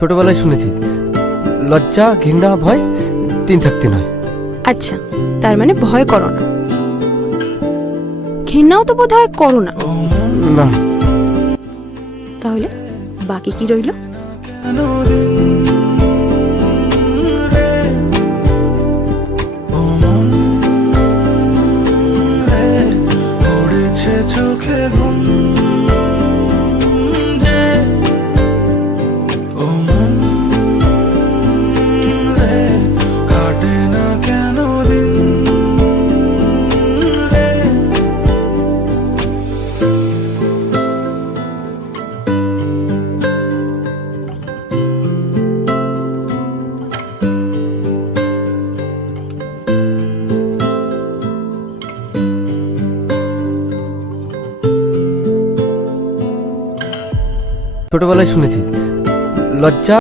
ছোটবেলায় শুনেছি লজ্জা, ঘৃণা, ভয় তিন থাকতে নয়। আচ্ছা, তার মানে ভয় করো না, ঘৃণাও তো বোধ হয় করো না। না, তাহলে বাকি কি রইল? চোখে ঘুম যে ও মন রে, কাটে না কেন দিন রে। ছোটবেলায় শুনেছি লজ্জা